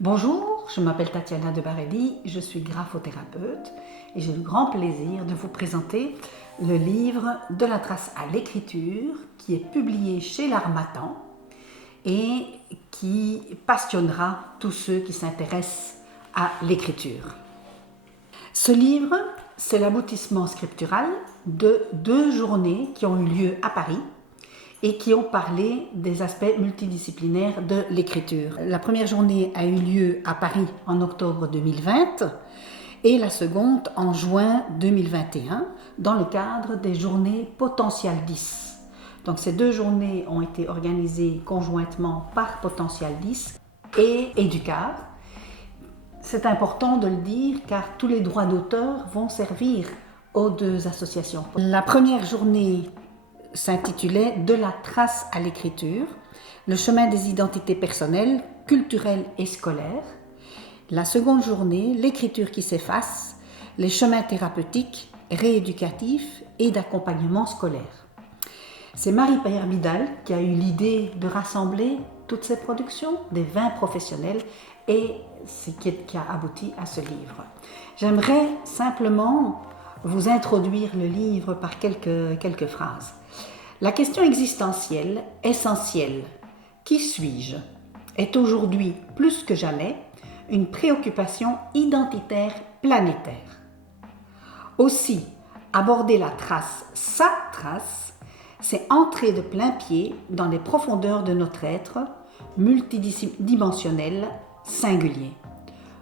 Bonjour, je m'appelle Tatiana de Barelli, je suis graphothérapeute et j'ai le grand plaisir de vous présenter le livre De la trace à l'écriture qui est publié chez l'Harmattan et qui passionnera tous ceux qui s'intéressent à l'écriture. Ce livre, c'est l'aboutissement scriptural de 2 journées qui ont eu lieu à Paris et qui ont parlé des aspects multidisciplinaires de l'écriture. La première journée a eu lieu à Paris en octobre 2020 et la seconde en juin 2021 dans le cadre des journées Potential 10. Donc ces 2 journées ont été organisées conjointement par Potential 10 et Educar. C'est important de le dire car tous les droits d'auteur vont servir aux 2 associations. La première journée s'intitulait « De la trace à l'écriture, le chemin des identités personnelles, culturelles et scolaires ». La seconde journée, « L'écriture qui s'efface, les chemins thérapeutiques, rééducatifs et d'accompagnement scolaire ». C'est Marie-Pierre Bidal qui a eu l'idée de rassembler toutes ces productions, des 20 professionnels, et c'est qui a abouti à ce livre. J'aimerais simplement vous introduire le livre par quelques phrases. La question existentielle, essentielle, qui suis-je, est aujourd'hui plus que jamais une préoccupation identitaire planétaire. Aussi, aborder la trace, sa trace, c'est entrer de plein pied dans les profondeurs de notre être multidimensionnel, singulier.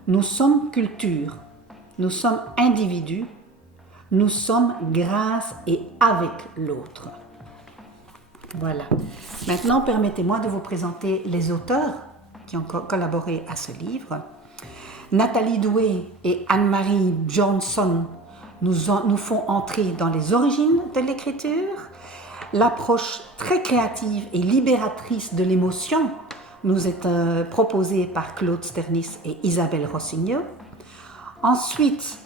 Nous sommes culture, nous sommes individus, nous sommes grâce et avec l'autre. Voilà. Maintenant, permettez-moi de vous présenter les auteurs qui ont collaboré à ce livre. Nathalie Doué et Anne-Marie Johnson nous font entrer dans les origines de l'écriture. L'approche très créative et libératrice de l'émotion nous est proposée par Claude Sternis et Isabelle Rossignol. Ensuite,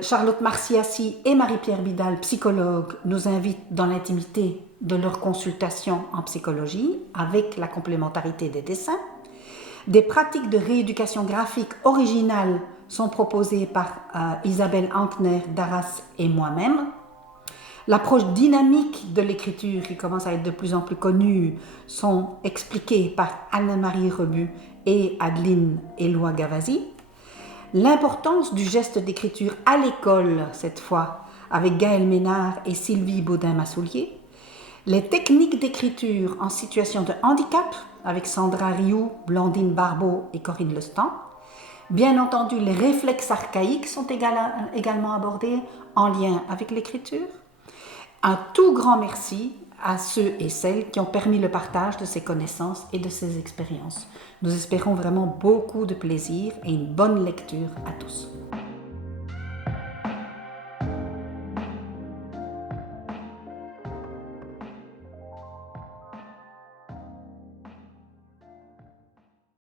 Charlotte Marciassi et Marie-Pierre Bidal, psychologues, nous invitent dans l'intimité de leur consultation en psychologie avec la complémentarité des dessins. Des pratiques de rééducation graphique originales sont proposées par Isabelle Ankner d'Arras et moi-même. L'approche dynamique de l'écriture qui commence à être de plus en plus connue sont expliquées par Anne-Marie Rebut et Adeline Éloi Gavasi. L'importance du geste d'écriture à l'école, cette fois, avec Gaëlle Ménard et Sylvie Baudin-Massoulier. Les techniques d'écriture en situation de handicap, avec Sandra Rioux, Blandine Barbeau et Corinne Lestan. Bien entendu, les réflexes archaïques sont également abordés en lien avec l'écriture. Un tout grand merci à ceux et celles qui ont permis le partage de ces connaissances et de ces expériences. Nous espérons vraiment beaucoup de plaisir et une bonne lecture à tous.